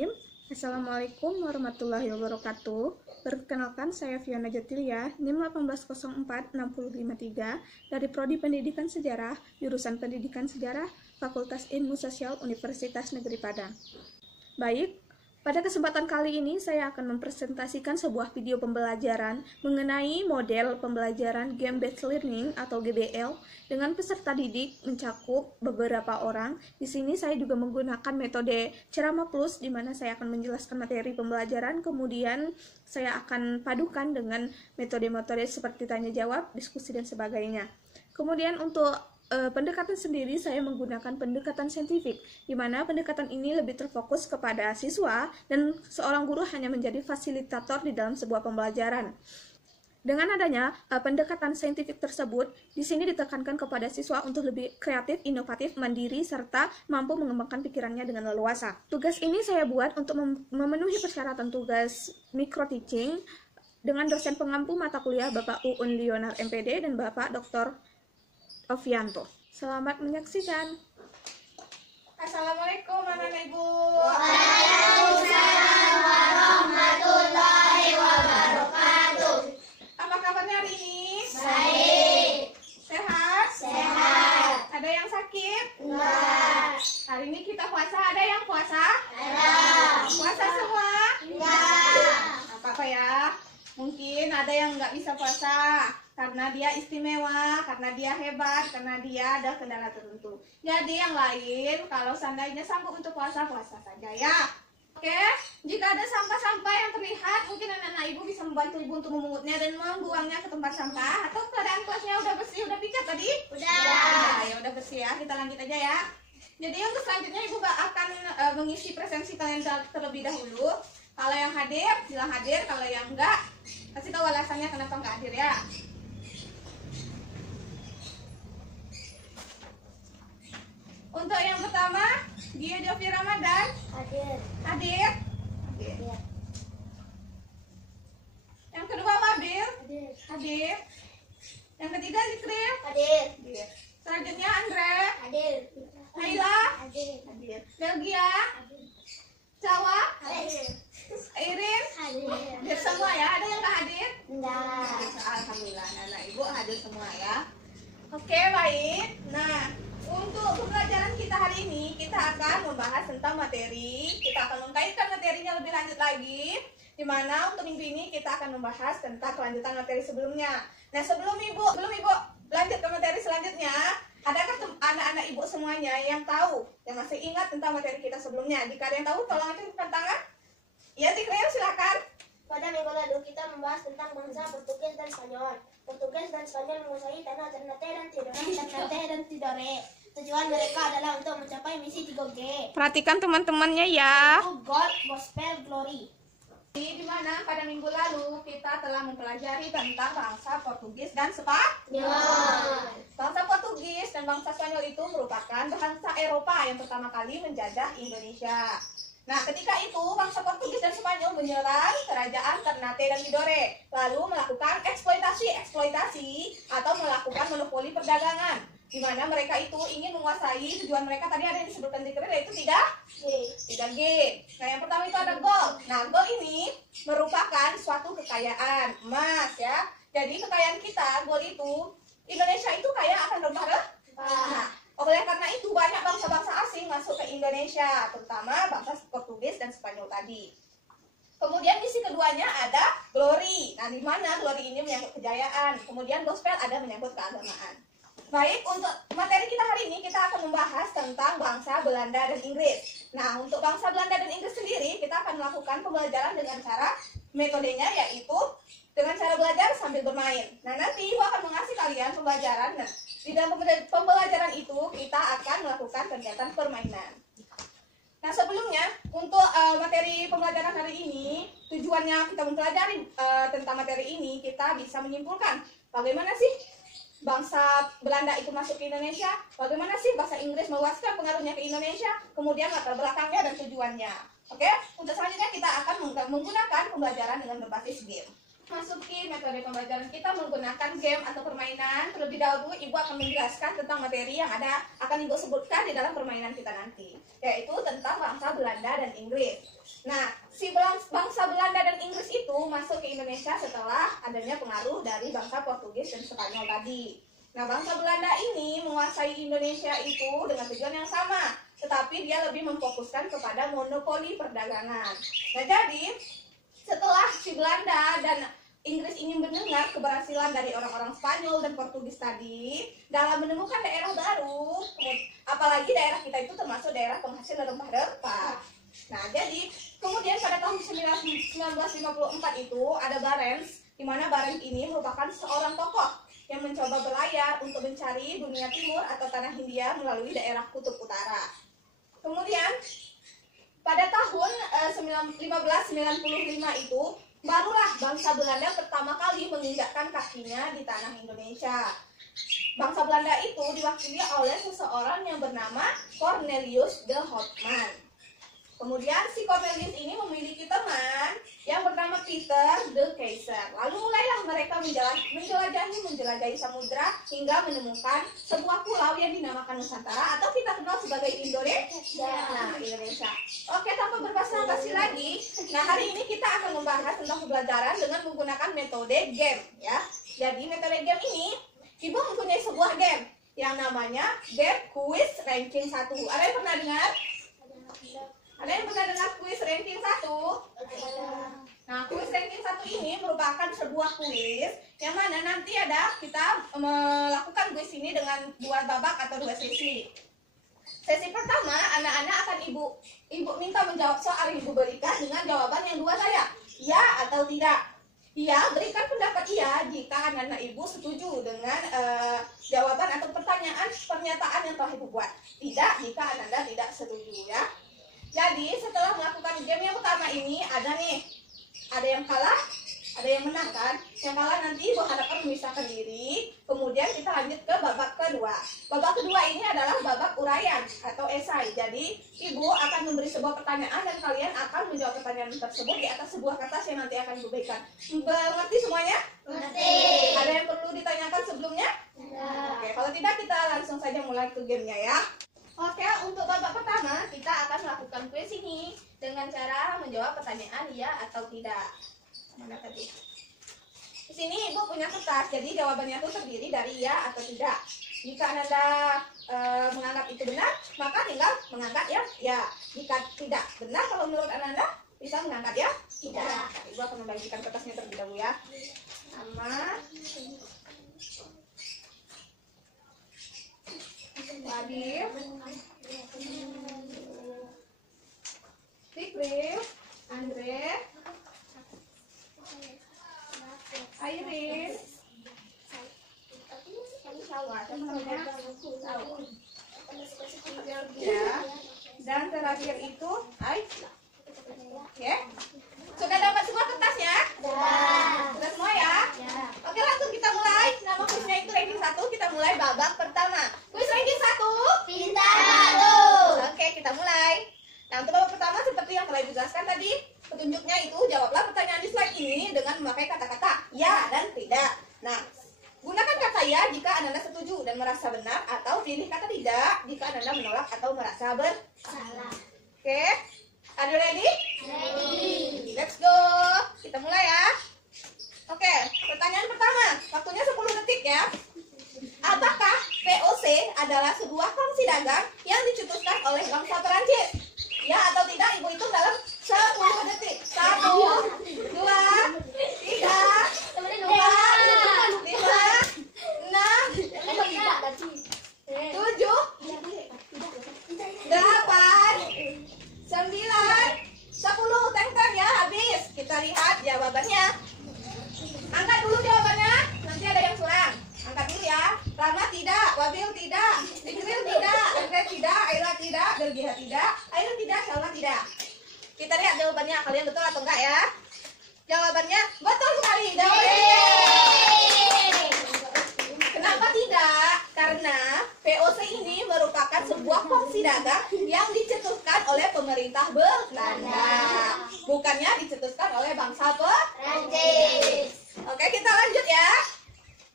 Bismillahirrahmanirrahim. Assalamualaikum warahmatullahi wabarakatuh. Perkenalkan, saya Fiona Jatilia, NIM 1804653 dari Prodi Pendidikan Sejarah, jurusan Pendidikan Sejarah, Fakultas Ilmu Sosial Universitas Negeri Padang. Baik, pada kesempatan kali ini saya akan mempresentasikan sebuah video pembelajaran mengenai model pembelajaran Game-Based Learning atau GBL dengan peserta didik mencakup beberapa orang. Di sini saya juga menggunakan metode ceramah plus, di mana saya akan menjelaskan materi pembelajaran, kemudian saya akan padukan dengan metode-metode seperti tanya jawab, diskusi, dan sebagainya. Kemudian untuk pendekatan sendiri saya menggunakan pendekatan saintifik, di mana pendekatan ini lebih terfokus kepada siswa dan seorang guru hanya menjadi fasilitator di dalam sebuah pembelajaran. Dengan adanya pendekatan saintifik tersebut, di sini ditekankan kepada siswa untuk lebih kreatif, inovatif, mandiri, serta mampu mengembangkan pikirannya dengan leluasa. Tugas ini saya buat untuk memenuhi persyaratan tugas micro teaching dengan dosen pengampu mata kuliah Bapak Uun Lionar MPD dan Bapak Dr. Ovianto. Selamat menyaksikan. Assalamualaikum anak-anak ibu. Waalaikumsalam warahmatullahi wabarakatuh. Apa kabarnya hari ini? Baik. Sehat? Sehat. Ada yang sakit? Enggak. Hari ini kita puasa. Ada yang puasa? Ada. Puasa semua? Enggak. Apa ya? Mungkin ada yang nggak bisa puasa karena dia istimewa, karena dia hebat, karena dia ada kendala tertentu. Jadi yang lain, kalau seandainya sanggup untuk puasa, puasa saja ya. Oke, jika ada sampah-sampah yang terlihat, mungkin anak-anak ibu bisa membantu ibu untuk memungutnya dan membuangnya ke tempat sampah. Atau keadaan kelasnya udah bersih, udah piket tadi? Udah. Ya udah bersih ya, kita lanjut aja ya. Jadi untuk selanjutnya ibu akan mengisi presensi kalian terlebih dahulu. Kalau yang hadir, bilang hadir. Kalau yang enggak, kasih tahu alasannya kenapa enggak hadir ya. Untuk yang pertama, Gia Jovi Ramadan Hadir. hadir. Hadir. Yang kedua Wabil Hadir. hadir. Yang ketiga Zikril Hadir. hadir. Selanjutnya Andre, Hadir. Naila Hadir. hadir. Belgia, Hadir. Cawa, Hadir. Irin Hadir. hadir semua ya. Ada yang nggak hadir? Enggak. Alhamdulillah, anak ibu hadir semua ya. Oke, baik. Nah, untuk pembelajaran kita hari ini, kita akan membahas tentang materi. Kita akan mengkaitkan materinya lebih lanjut lagi, di mana untuk minggu ini kita akan membahas tentang kelanjutan materi sebelumnya. Nah, sebelum ibu lanjut ke materi selanjutnya, adakah anak-anak ibu semuanya yang tahu, yang masih ingat tentang materi kita sebelumnya? Jika ada yang tahu, tolong angkat tangan. Ya, Zikril, silakan. Pada minggu lalu kita membahas tentang bangsa Portugis dan Spanyol. Portugis dan Spanyol menguasai tanah Ternate dan Tidore. Tujuan mereka adalah untuk mencapai misi 3G. Perhatikan teman-temannya ya. Itu God, Gospel, Glory. Di mana pada minggu lalu kita telah mempelajari tentang bangsa Portugis dan Spanyol. Bangsa Portugis dan bangsa Spanyol itu merupakan bangsa Eropa yang pertama kali menjajah Indonesia. Nah, ketika itu bangsa Portugis dan Spanyol menyerang kerajaan Ternate dan Tidore, lalu melakukan eksploitasi atau melakukan monopoli perdagangan, di mana mereka itu ingin menguasai. Tujuan mereka tadi ada yang disebutkan di kredit, yaitu 3G. Nah, yang pertama itu ada gold. Nah, gold ini merupakan suatu kekayaan emas ya. Jadi kekayaan kita, gold itu, Indonesia itu kaya akan rempah-rempah. Nah, oleh karena itu banyak bangsa-bangsa asing masuk ke Indonesia, terutama bangsa Portugis dan Spanyol tadi. Kemudian misi keduanya ada glory. Nah, di mana glory ini menyangkut kejayaan. Kemudian gospel ada menyangkut keagamaan. Baik, untuk materi kita hari ini kita akan membahas tentang bangsa Belanda dan Inggris. Nah, untuk bangsa Belanda dan Inggris sendiri kita akan melakukan pembelajaran dengan cara metodenya, yaitu dengan cara belajar sambil bermain. Nah, nanti Ibu akan mengasih kalian pembelajaran. Nah, di dalam pembelajaran itu kita akan melakukan kegiatan permainan. Nah, sebelumnya untuk materi pembelajaran hari ini, tujuannya kita mempelajari tentang materi ini, kita bisa menyimpulkan bagaimana sih bangsa Belanda itu masuk ke Indonesia, bagaimana sih bahasa Inggris meluaskan pengaruhnya ke Indonesia, kemudian latar belakangnya dan tujuannya. Oke, untuk selanjutnya kita akan menggunakan pembelajaran dengan berbasis game. Masuki metode pembelajaran kita menggunakan game atau permainan. Terlebih dahulu Ibu akan menjelaskan tentang materi yang akan Ibu sebutkan di dalam permainan kita nanti, yaitu tentang bangsa Belanda dan Inggris. Nah, si bangsa Belanda dan Inggris itu masuk ke Indonesia setelah adanya pengaruh dari bangsa Portugis dan Spanyol tadi. Nah, bangsa Belanda ini menguasai Indonesia itu dengan tujuan yang sama, tetapi dia lebih memfokuskan kepada monopoli perdagangan. Nah, jadi setelah si Belanda dan Inggris ini mendengar keberhasilan dari orang-orang Spanyol dan Portugis tadi dalam menemukan daerah baru, apalagi daerah kita itu termasuk daerah penghasil rempah-rempah. Nah, jadi kemudian pada tahun 1954 itu ada Barents, di mana Barents ini merupakan seorang tokoh yang mencoba berlayar untuk mencari dunia timur atau tanah Hindia melalui daerah kutub utara. Kemudian pada tahun 1595 itu barulah bangsa Belanda pertama kali menginjakkan kakinya di tanah Indonesia. Bangsa Belanda itu diwakili oleh seseorang yang bernama Cornelius de Houtman. Kemudian si Cornelius ini memiliki teman yang bernama Peter de Keyser. Lalu mulailah mereka menjelajahi samudra hingga menemukan sebuah pulau yang dinamakan Nusantara atau kita kenal sebagai Indonesia. Nah, Indonesia. Oke, tanpa berbasa-basi lagi. Nah, hari ini kita akan membahas tentang pembelajaran dengan menggunakan metode game, ya. Jadi metode game ini, Ibu mempunyai sebuah game yang namanya game Quiz Ranking 1. Ada yang pernah dengar? Ada yang pernah dengar kuis ranking 1? Nah, kuis ranking 1 ini merupakan sebuah kuis yang mana nanti kita melakukan kuis ini dengan 2 babak atau 2 sesi. Sesi pertama, anak-anak akan ibu minta menjawab soal yang ibu berikan dengan jawaban yang 2 saja, ya atau tidak. Iya, berikan pendapat iya jika anak-anak ibu setuju dengan jawaban atau pernyataan yang telah ibu buat. Tidak jika anak-anak tidak setuju, ya. Jadi setelah melakukan game yang pertama ini ada yang kalah, ada yang menang kan. Yang kalah nanti ibu harapkan memisahkan diri. Kemudian kita lanjut ke babak kedua. Babak kedua ini adalah babak uraian atau esai. Jadi ibu akan memberi sebuah pertanyaan dan kalian akan menjawab pertanyaan tersebut di atas sebuah kertas yang nanti akan ibu berikan. Mengerti semuanya? Mengerti. Ada yang perlu ditanyakan sebelumnya? Oke, kalau tidak kita langsung saja mulai ke gamenya, ya. Oke, untuk babak pertama kita akan melakukan kuis ini dengan cara menjawab pertanyaan ya atau tidak. Mana tadi? Di sini ibu punya kertas, jadi jawabannya itu terdiri dari ya atau tidak. Jika Anda menganggap itu benar, maka tinggal mengangkat ya. Jika tidak benar, kalau menurut Anda bisa mengangkat ya tidak. Ibu akan membagikan kertasnya terlebih dahulu, ya. Sama. Adif, Fikri, Andre, Airin, ya, dan terakhir itu Aisyah. Oke, sudah dapat semua kertasnya? Sudah semua ya? Oke, langsung kita mulai. Nama kuisnya itu ranking 1. Kita mulai babak pertama. Kuis ranking 1. Bintang 1. Oke, kita mulai. Nah, untuk babak pertama seperti yang telah dijelaskan tadi, petunjuknya itu jawablah pertanyaan di slide ini dengan memakai kata-kata ya dan tidak. Nah, gunakan kata ya jika Anda setuju dan merasa benar, atau pilih kata tidak jika Anda menolak atau merasa bersalah. Oke, are you ready? Ready. Let's go. Kita mulai ya. Oke, pertanyaan pertama. Waktunya 10 detik ya. Apakah VOC adalah sebuah kongsi dagang yang dicetuskan oleh bangsa Perancis? Ya atau tidak? Ibu hitung dalam 10 detik. 1, 2, 3, 4, 5, 6, 7, 8, 9, 10. Teng-teng ya, habis. Kita lihat jawabannya. Angkat dulu jawabannya. Nanti ada yang curang. Angkat dulu ya. Rama tidak, Wabil tidak, Ikril tidak, Andre tidak, Aira tidak, Belgia tidak, Aira tidak, Salma tidak. Kita lihat jawabannya, kalian betul atau enggak ya? Jawabannya betul sekali. Kenapa tidak? Karena VOC ini merupakan sebuah kongsi dagang yang dicetuskan oleh pemerintah Belanda, bukannya dicetuskan oleh bangsa Perancis. Oke, kita lanjut ya.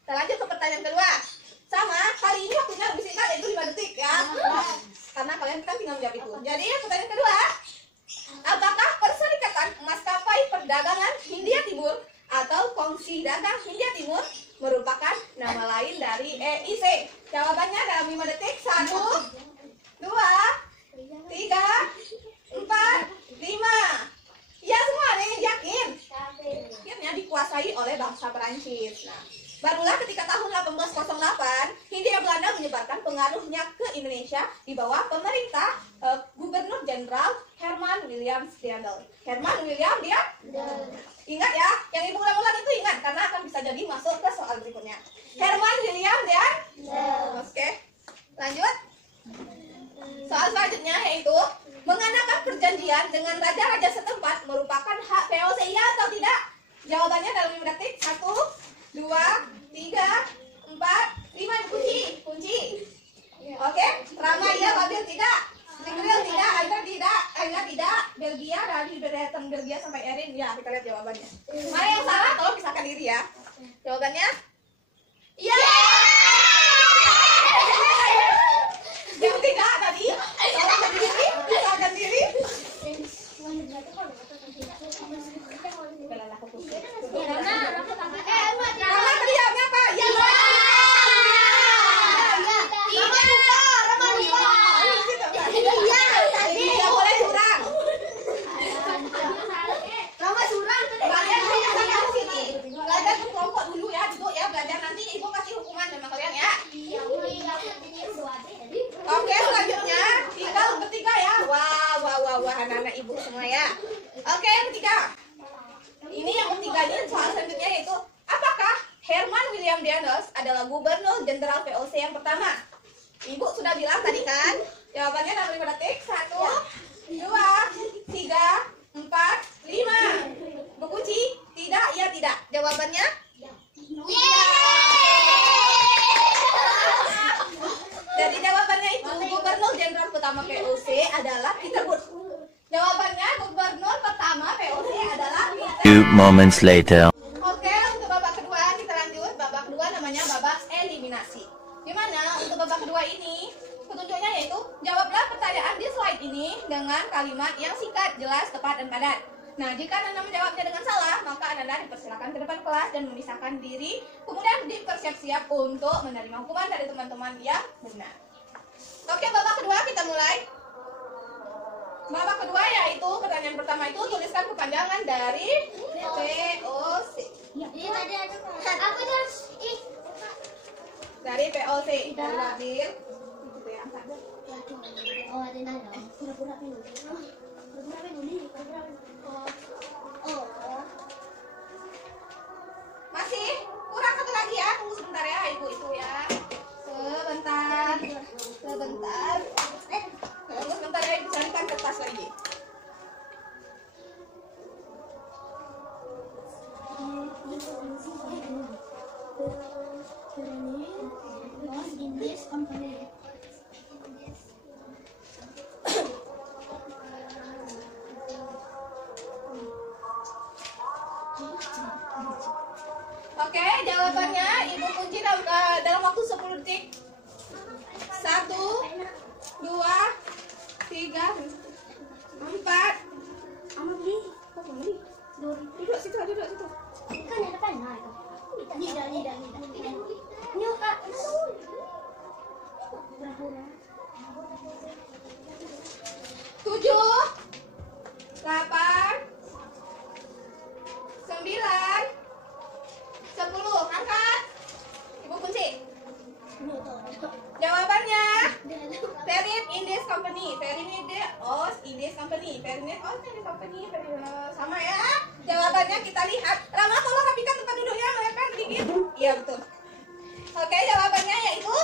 Kita lanjut ke pertanyaan kedua. Sama, kali ini waktunya lebih singkat, yaitu 5 detik ya. Karena kalian kan tinggal menjawab itu. Jadi pertanyaan kedua, apakah Perdagangan Hindia Timur atau Kongsi Dagang Hindia Timur merupakan nama lain dari EIC. Jawabannya dalam 5 detik. 1, 2, 3, 4, 5. Ya semua ada yang yakin? Akhirnya dikuasai oleh bangsa Perancis. Nah, barulah ketika tahun 1808 Hindia Belanda menyebarkan pengaruhnya ke Indonesia di bawah pemerintah Gubernur Jenderal Herman William Diandel. Herman William Diandel. Ingat ya, yang ibu ulang-ulang itu ingat karena akan bisa jadi masuk ke soal berikutnya. Herman William Diandel. Oke, lanjut. Soal selanjutnya yaitu mengadakan perjanjian dengan raja-raja setempat merupakan hak VOC, ya atau tidak? Jawabannya dalam 5 detik. 1, 2, 3, 4, 5. Kunci. Oke, Rama iya, Babil tidak, Sigril tidak, Aida tidak, Aida tidak, Belgia dari datang Belgia sampai Erin. Ya, kita lihat jawabannya. Mana yang salah? Tolong pisahkan diri ya. Jawabannya? Iya. Yang tidak tadi, tolong diri, pisahkan diri. Rama tadi jawabnya apa? Ya. Tidak boleh curang. Kalian harus sana ke sini. Belajar ke kelompok dulu ya, duduk ya, belajar nanti ibu kasih hukuman sama kalian ya. Oke, selanjutnya tinggal ketiga ya. Wah, anak-anak ibu semua ya. Oke, yang ketiga. Ini yang ketiga ini soal selanjutnya yaitu apakah Herman William Diandel adalah Gubernur Jenderal VOC yang pertama? Ibu sudah bilang tadi kan? Jawabannya dalam 5 detik. 1, 2, 3, 4, 5. Berkunci? Tidak, iya tidak. Jawabannya? Jadi jawabannya itu Gubernur Jenderal pertama VOC adalah Peter Wood. Jawabannya Gubernur pertama VOC adalah Peter. 2 moments later. Oke, untuk babak kedua kita lanjut. Babak kedua namanya babak eliminasi. Dimana untuk babak kedua ini petunjuknya yaitu jawablah pertanyaan di slide ini dengan kalimat yang singkat, jelas, tepat, dan padat. Nah, jika Anda menjawabnya dengan salah, maka Anda dipersilakan ke depan kelas dan memisahkan diri, kemudian dipersiap-siap untuk menerima hukuman dari teman-teman yang benar. Oke, babak kedua kita mulai. Babak kedua yaitu pertanyaan pertama itu tuliskan kepanjangan dari VOC. Dari VOC, dari Babil. Masih kurang satu lagi ya, tunggu sebentar ya ibu itu ya. Sebentar. Tunggu sebentar ya, ibu carikan kertas lagi. Oke, jawabannya ibu kunci dalam waktu 10 detik. 1, 2, 3, 4. Duduk situ. Kan ada panah itu. Tidak. Nyuka. Berapa? 7, 8, 9, 10. Angkat. Ibu kunci. Jawabannya Verit Indies Company. Sama ya. Jawabannya kita lihat. Rama tolong rapikan tempat duduknya, melepaskan sedikit. Iya betul. Oke, jawabannya yaitu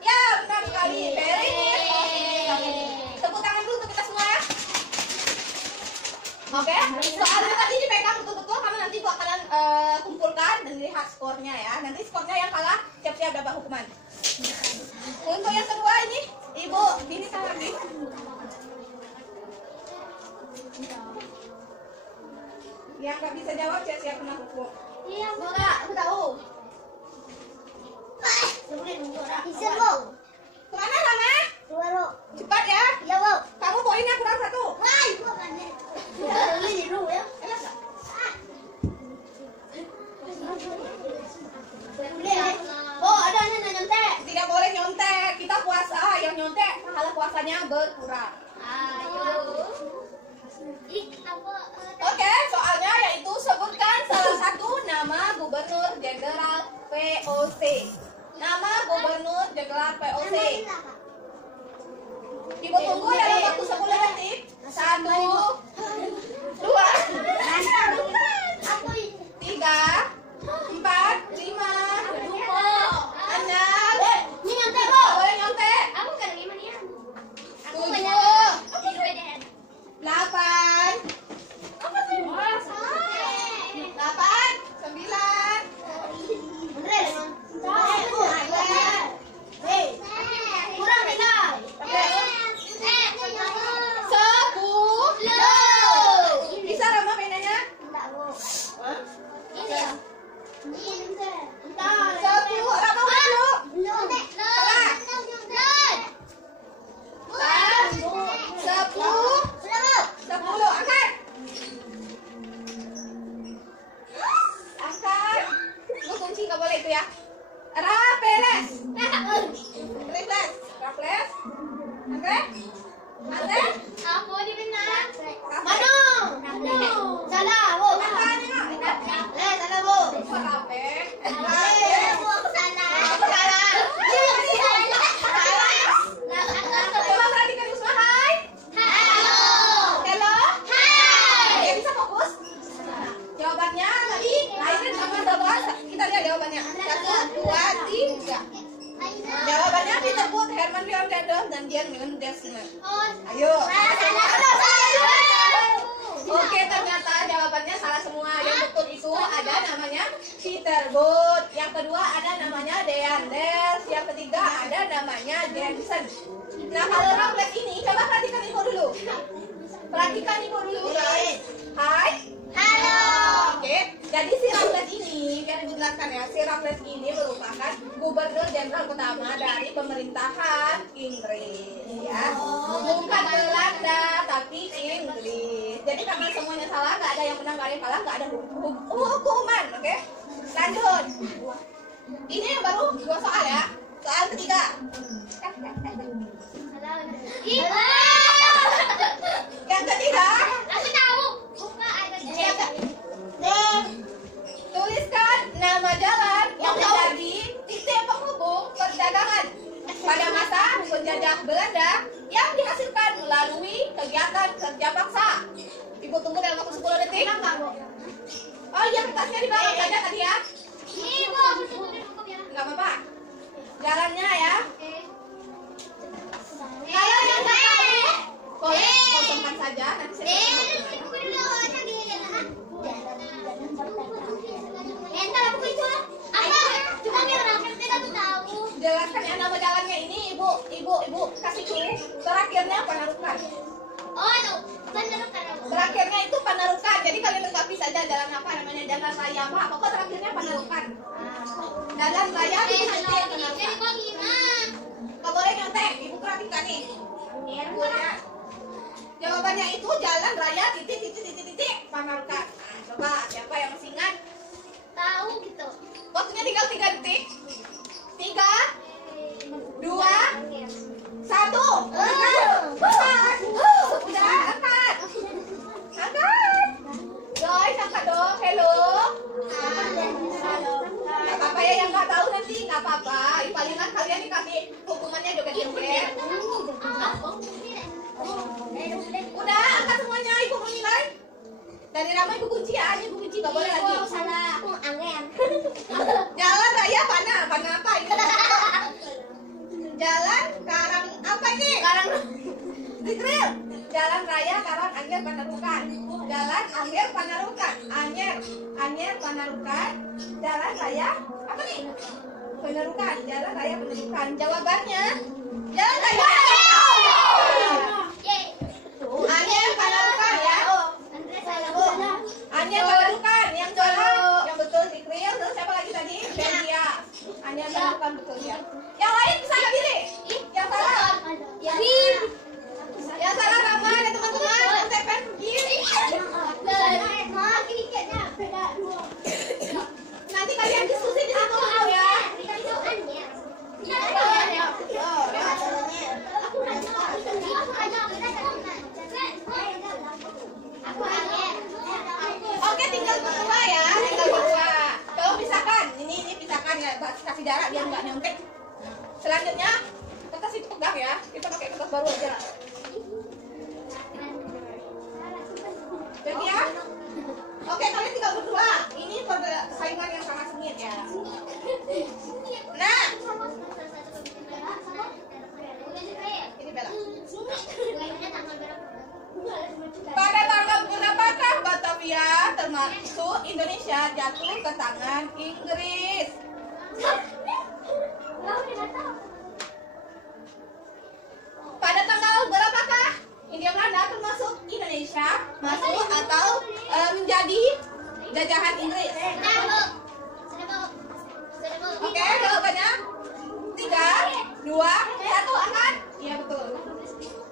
ya benar sekali. Verit Indies Company. Tepuk tangan dulu untuk kita semua ya. Oke, soalnya tadi dipegang betul-betul karena nanti gua akan kumpulkan dan lihat skornya ya. Nanti skornya yang kalah siap-siap dapat hukuman. Untuk yang kedua ini, ibu, ini tangan nih. Yang nggak bisa jawab siap-siap kena hukum. Iya, Aku tahu. bisa, Bu. Kemana Rama? Keluar, Bu. Cepat ya. Iya, Bu. Kamu poinnya kurang 1. Wah, Bu kan. Udah, ini dulu ya. Oke, soalnya yaitu sebutkan salah satu nama Gubernur Jenderal VOC. Nama Gubernur Jenderal VOC. Ibu tunggu dalam waktu 10 detik. 1, 2, 3, 4, 5, 6, 7, 8, 9, 10. Bisa Rama penanya? Angkat. Lu kunci nggak boleh itu ya. Rapeles. Rapeles. Rapeles. Angkat. Angkat. Manu. Salah, Bu. Salah, Bu. Rape. Coba perhatikan Yusma, hai. Hello. Ya, bisa fokus? Jawabannya tadi lainnya sama berapa? Kita lihat jawabannya. 1, 2, 3. Jawabannya Peter Wood, Herman Leon Dedem, dan Dian Nguyen Desner. Ayo. Oke, ternyata jawabannya salah semua. Yang betul itu ada namanya Peter Wood. Yang kedua ada namanya Dean Des. Yang ketiga ada namanya Jensen. Nah, kalau Raffles ini, coba perhatikan info dulu. Perhatikan info dulu, guys. Hai. Halo. Oke, jadi si Raffles ini, biar dijelaskan ya, si Raffles ini merupakan Gubernur Jenderal pertama dari pemerintahan Inggris, ya. Bukan Belanda, tapi Inggris. Jadi karena semuanya salah, nggak ada yang menang, nggak ada yang kalah, nggak ada hukuman, oke? Lanjut. Ini yang baru 2 soal ya. Soal ketiga. Yang ketiga. Tuliskan nama jalan yang menjadi titik penghubung perdagangan pada masa penjajah Belanda yang dihasilkan melalui kegiatan kerja paksa. Ibu tunggu dalam waktu 10 detik. Oh iya, kertasnya di bawah saja tadi ya. Nggak apa-apa. Jalannya ya. Kalau yang nggak tahu, kosongkan saja. Nanti saya jelaskan ya nama jalannya ini, ibu kasih dulu. Terakhirnya Panarukan. Terakhirnya itu Panarukan. Jadi kalian lengkapi saja jalan apa namanya, jalan raya apa. Pokoknya terakhirnya Panarukan. Jalan raya itu nanti Panarukan. Nggak boleh nyontek, ibu perhatikan nih. Ibu ya. Jawabannya itu jalan raya titik Panarukan. Nah, coba siapa yang masih ingat? Waktunya tinggal 3 detik. 3, 2, 1. Udah, angkat. Guys, angkat dong. Hello. Nggak apa-apa ya, yang nggak tahu nanti nggak apa-apa. Palingan kalian dikasih hukumannya joget-joget. Udah, angkat semuanya. Ibu mau nilai. Dari Rama ibu kunci ya, ibu kunci nggak boleh lagi. Jalan raya Pana apa ini? Jalan Karang apa ini? Dikril. Jalan raya Karang Anyer Panarukan. Jalan Anyer Panarukan. Anyer Panarukan. Jalan raya apa nih? Panarukan. Jalan raya Panarukan. Jawabannya jalan raya. Anyer Panarukan ya. Anyer Panarukan yang salah, yang betul Dikril. Terus siapa lagi tadi? Bendia. Anyer Panarukan betul ya. Yang lain bisa nggak pilih? Yang salah. Yang salah Rama dan teman-teman. Yang tepen gini. Nanti kalian diskusi di situ ya. Aku tinggal berdua ya, tinggal berdua. Kalau pisahkan, ini pisahkan ya, kasih jarak biar nggak nyontek. Selanjutnya kertas itu pegang ya, kita pakai kertas baru aja. Jadi ya, oke kalian tinggal berdua. Ini persaingan yang sangat sengit ya. Nah, ini Bella. Pada tanggal berapakah Batavia termasuk Indonesia jatuh ke tangan Inggris? Pada tanggal berapakah Hindia Belanda termasuk Indonesia masuk atau menjadi jajahan Inggris? Oke, jawabannya 3, 2, 1, angkat. Iya betul.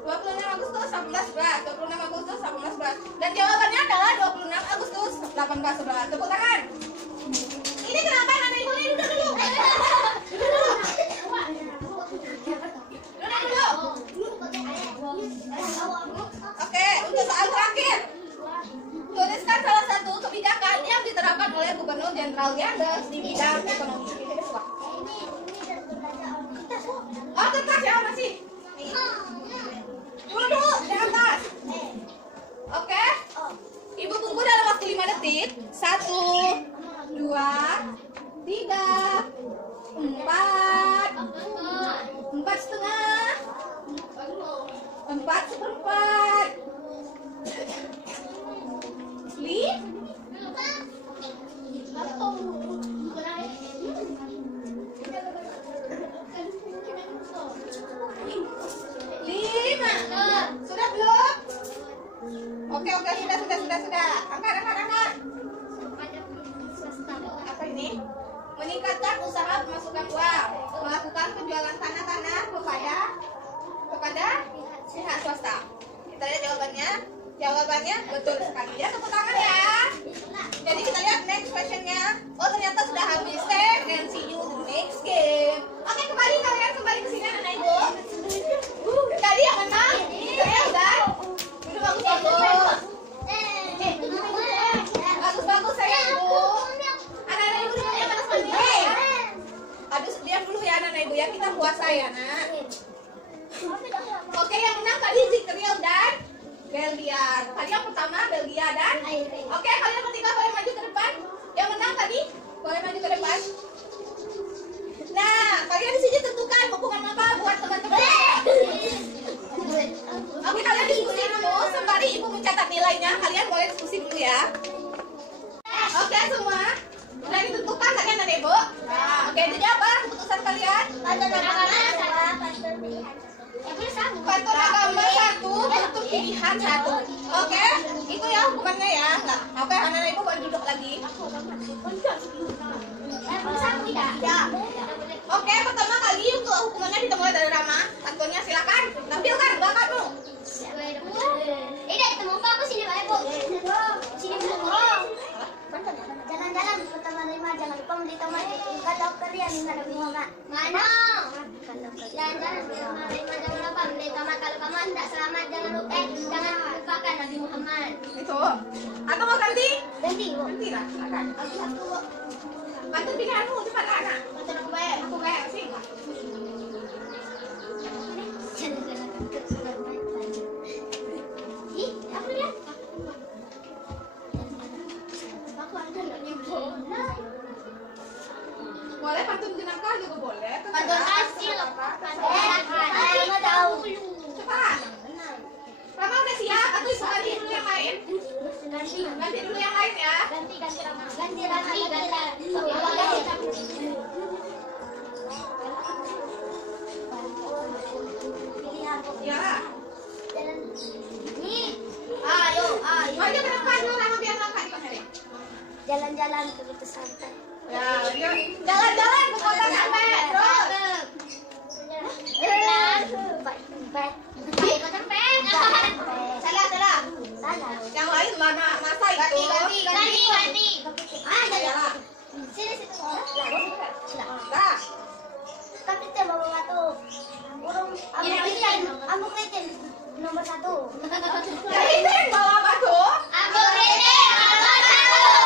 26 Agustus 1811, 26 Agustus 1811. Dan jawabannya adalah 26 Agustus 1811. Tepuk tangan. Ini kenapa anak ibu ini duduk dulu? Oke, untuk soal terakhir. Tuliskan salah satu kebijakan yang diterapkan oleh Gubernur Jenderal Leander di bidang ekonomi. Oh, kertas ya masih. Dulu di atas. Oke. Ibu tunggu dalam waktu 5 detik. 1, 2, 3, 4, 4 setengah, 4 seperempat, 5. Sudah belum? Oke, sudah. Angkat. Apa ini? Meningkatkan usaha pemasukan uang, melakukan penjualan tanah kepada pihak swasta. Kita lihat jawabannya. Jawabannya betul sekali. Ya, tepuk tangan ya. Jadi kita lihat next questionnya. Oh, ternyata sudah habis. Thanks and see you the next game. Oke, kembali ke sini anak ibu. Tadi yang menang saya udah bagus saya ibu. Anak-anak ibu dulu yang panas mandi. Aduh, diam dulu ya anak-anak ibu ya, kita puasa ya nak. Oke, yang menang tadi Zikriel dan Belgia. Tadi yang pertama Belgia dan oke, kalian bertiga boleh maju ke depan. Yang menang tadi boleh maju ke depan. Nah, kalian di sini tentukan hukuman apa buat teman-teman. Oke, kalian diskusi dulu sembari ibu mencatat nilainya. Kalian boleh diskusi dulu ya. Oke, semua sudah ditentukan kalian dan ibu. Oke, jadi apa keputusan kalian? Pantun agama 1, bentuk pilihan 1. Oke, itu ya hukumannya ya. Nah, oke, anak-anak ibu boleh duduk lagi. Oke, pertama kali untuk hukumannya kita mulai dari Rama. Pantunnya silakan tampilkan bakatmu. Ini ketemu apa aku sini Pak Ibu? Sini Bu. Jalan-jalan pertama 5 jangan lupa beli tomat. Kalau kalian dengan Nabi Muhammad. Mana? Jalan-jalan pertama 5 jangan lupa beli tomat. Kalau kamu tidak selamat jangan lupakan Nabi Muhammad. Itu. Atau mau ganti? Ganti Bu. Ganti lah, silakan. Aku satu Bu. Pantun pilihanmu cepat anak. Pantun aku bayar. Aku kayak sih. Ih, aku lihat. Aku ada nggak Boleh pantun jenaka juga boleh. Pantun hasil. Nggak tahu. Cepat. Rama udah siap atau ibu ganti dulu yang lain? Ganti dulu yang lain ya. Ganti Rama. Ya. Ini. Ayo. Maju ke depan dulu Rama biar kakak dipakai. Jalan-jalan begitu santai. Ya, jalan-jalan ke kota sampai. Terus. Salah. Yang lain mana masa itu? Ganti. Ya. Sini. Dah. Tapi teh bawa batu. Burung amuk kecil nomor 1. Jadi bawa batu. Amuk kecil nomor 1.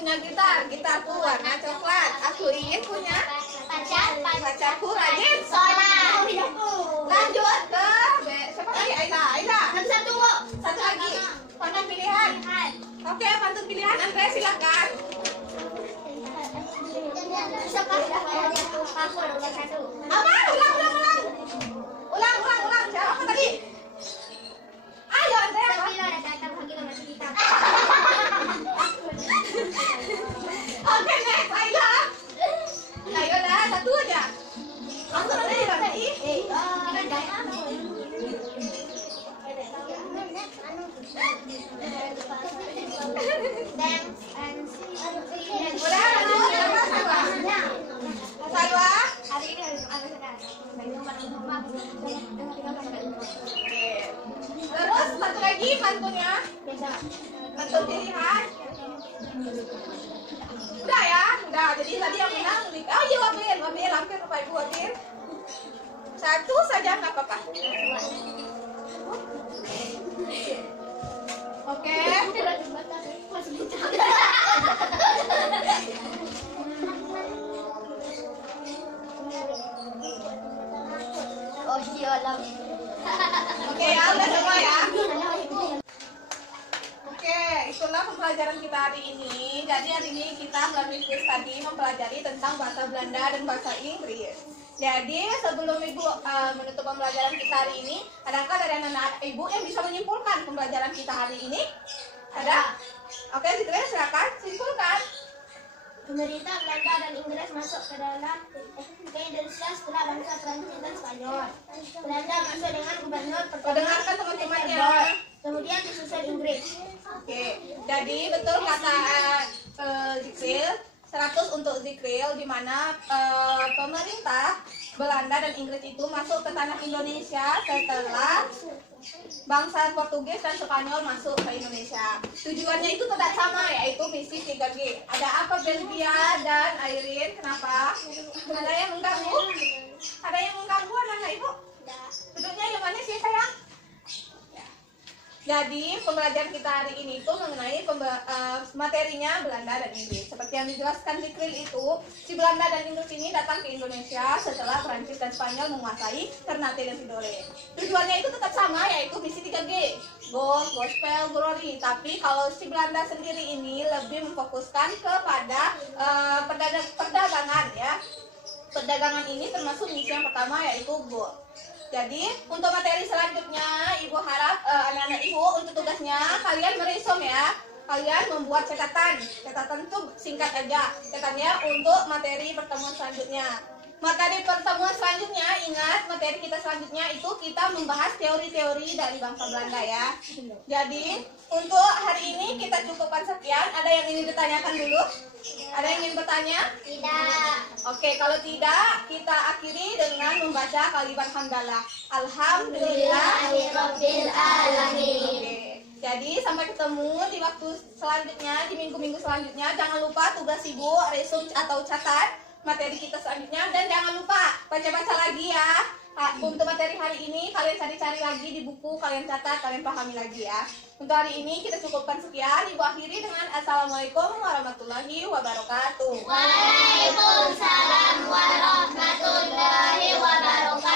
punya gitarku warna coklat. Aku ingin punya pacarku rajin Sholat. Lanjut ke siapa lagi? Aida. Satu. Satu lagi. Pantun pilihan. Oke, pantun pilihan Andre silakan. Apa? Ulang. Siapa tadi? Ayo Andre. Oke, next Aida. Ayo dah, satu aja. Langsung nanti diganti. Udah, lanjut. Salwa. Hari ini harus Terus satu lagi pantunnya. Pantun pilihan. Udah ya, udah. Jadi tadi yang menang. Oh iya, Wapir, hampir Bapak Ibu Wapir. Satu saja nggak apa-apa. Oke. Oke ya, udah semua ya. Oke, itulah pembelajaran kita hari ini. Jadi hari ini kita melalui kuis tadi mempelajari tentang bahasa Belanda dan bahasa Inggris. Jadi sebelum Ibu menutup pembelajaran kita hari ini, adakah dari anak-anak Ibu yang bisa menyimpulkan pembelajaran kita hari ini? Ada? Oke, Zikri silakan simpulkan. Pemerintah Belanda dan Inggris masuk ke dalam Indonesia setelah bangsa Prancis dan Spanyol. Belanda masuk dengan gubernur pertama. Dengarkan teman-teman ya. Kemudian disusul Inggris. Oke, jadi betul kata Zikril, 100 untuk Zikril, di mana pemerintah Belanda dan Inggris itu masuk ke tanah Indonesia setelah bangsa Portugis dan Spanyol masuk ke Indonesia. Tujuannya itu tetap sama, yaitu misi 3G. Ada apa Belgia dan Airin? Kenapa? Ada yang mengganggu? Ada yang mengganggu anak-anak Ibu? Duduknya yang mana sih sayang? Jadi pembelajaran kita hari ini itu mengenai materinya Belanda dan Inggris. Seperti yang dijelaskan Zikril itu, si Belanda dan Inggris ini datang ke Indonesia setelah Prancis dan Spanyol menguasai Ternate dan Tidore. Tujuannya itu tetap sama, yaitu misi 3G, Gold, Gospel, Glory. Tapi kalau si Belanda sendiri ini lebih memfokuskan kepada perdagangan ya. Perdagangan ini termasuk misi yang pertama, yaitu Gold. Jadi untuk materi selanjutnya, Ibu harap anak-anak Ibu untuk tugasnya kalian meresom ya. Kalian membuat catatan. Catatan itu singkat aja. Catatannya untuk materi pertemuan selanjutnya. Materi pertemuan selanjutnya, ingat materi kita selanjutnya itu kita membahas teori-teori dari bangsa Belanda ya. Jadi untuk hari ini kita cukupkan sekian. Ada yang ingin ditanyakan dulu? Ada yang ingin bertanya? Tidak. Oke, kalau tidak, kita akhiri dengan membaca kalimat hamdalah. Alhamdulillahirabbil alamin. Oke. Jadi sampai ketemu di waktu selanjutnya, di minggu-minggu selanjutnya. Jangan lupa tugas Ibu, research atau catat materi kita selanjutnya. Dan jangan lupa baca-baca lagi ya. Untuk materi hari ini kalian cari-cari lagi di buku, kalian catat, kalian pahami lagi ya. Untuk hari ini kita cukupkan sekian. Ibu akhiri dengan Assalamualaikum warahmatullahi wabarakatuh. Waalaikumsalam warahmatullahi wabarakatuh.